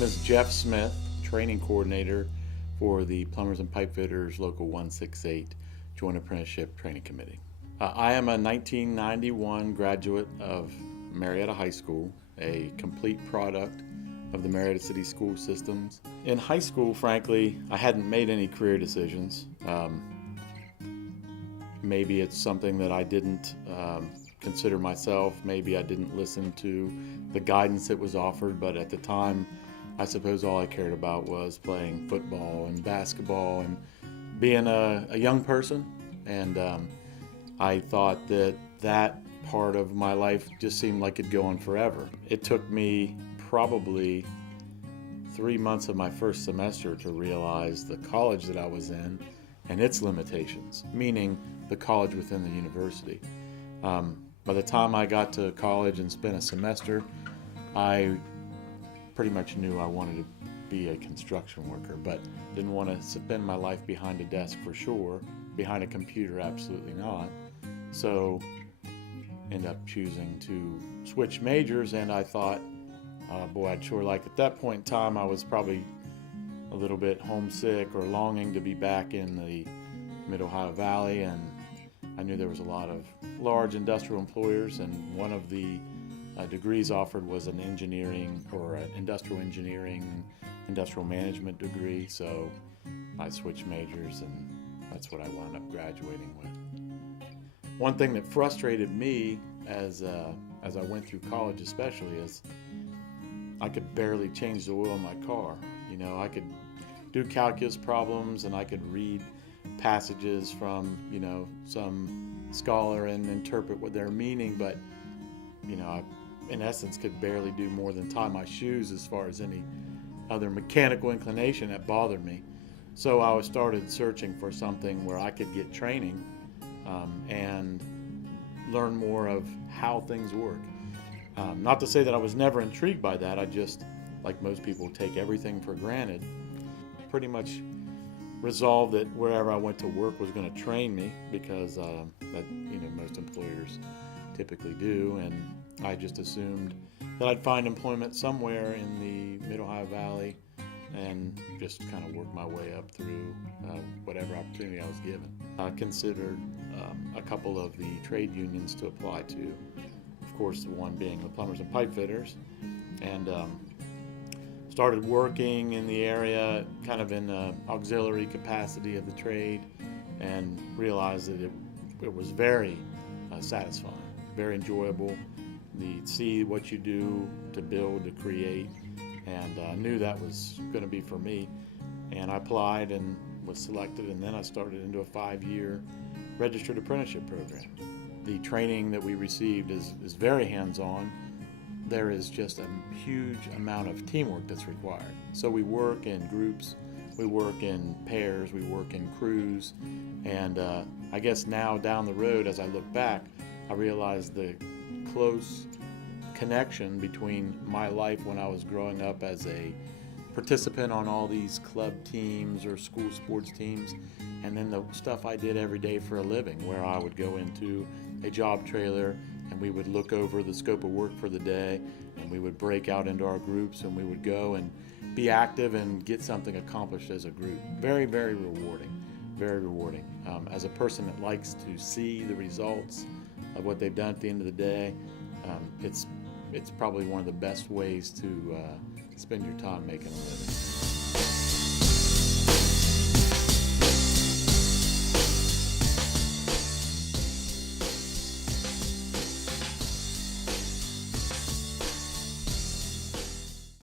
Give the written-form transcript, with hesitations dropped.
name is Jeff Smith, training coordinator for the Plumbers and Pipe Fitters Local 168 Joint Apprenticeship Training Committee. I am a 1991 graduate of Marietta High School, a complete product of the Marietta City School systems. In high school, frankly, I hadn't made any career decisions. Maybe it's something that I didn't consider myself. Maybe I didn't listen to the guidance that was offered, but at the time, I suppose all I cared about was playing football and basketball and being a young person. And I thought that part of my life just seemed like it'd go on forever. It took me probably 3 months of my first semester to realize the college that I was in and its limitations, meaning the college within the university. By the time I got to college and spent a semester, I pretty much knew I wanted to be a construction worker, but didn't want to spend my life behind a desk for sure, behind a computer absolutely not. So ended up choosing to switch majors, and I thought, boy, I'd sure like, at that point in time, I was probably a little bit homesick or longing to be back in the Mid-Ohio Valley, and I knew there was a lot of large industrial employers, and one of the degrees offered was an engineering or an industrial engineering, industrial management degree. So I switched majors, and that's what I wound up graduating with. One thing that frustrated me as I went through college especially is I could barely change the oil in my car. You know, I could do calculus problems and I could read passages from, some scholar and interpret what they're meaning, but, I, in essence, could barely do more than tie my shoes as far as any other mechanical inclination that bothered me. So I started searching for something where I could get training and learn more of how things work. Not to say that I was never intrigued by that. I just, like most people, take everything for granted. Pretty much resolved that wherever I went to work was going to train me, because that most employers typically do, and I just assumed that I'd find employment somewhere in the Mid-Ohio Valley and just kind of work my way up through whatever opportunity I was given. I considered a couple of the trade unions to apply to, of course the one being the Plumbers and Pipe Fitters, and started working in the area kind of in an auxiliary capacity of the trade, and realized that it was very satisfying, very enjoyable. See what you do to build, to create, and I knew that was going to be for me. And I applied and was selected, and then I started into a 5-year registered apprenticeship program. The training that we received is very hands-on. There is just a huge amount of teamwork that's required. So we work in groups, we work in pairs, we work in crews, and I guess now down the road, as I look back, I realize the close connection between my life when I was growing up as a participant on all these club teams or school sports teams, and then the stuff I did every day for a living, where I would go into a job trailer and we would look over the scope of work for the day, and we would break out into our groups and we would go and be active and get something accomplished as a group. Very, very rewarding, very rewarding. As a person that likes to see the results of what they've done at the end of the day, it's probably one of the best ways to spend your time making a living.